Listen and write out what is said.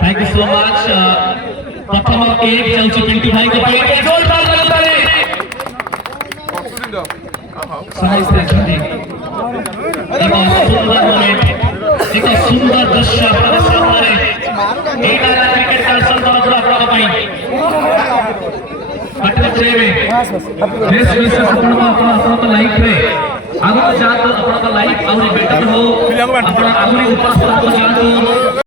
Thank you so much. प्रथम एक चलची पिंटू भाई को जोरदार ताली। समझते छथि एक सुंदर मोमेंट, एक सुंदर दृश्य आपन सामने एटा क्रिकेट का संदर्भ आपन पई बटन छेवे देश विशेष अपन अपन लाइक रे आगो जात अपन लाइक और बेटर हो अपन आगो उपस्थित हो जात।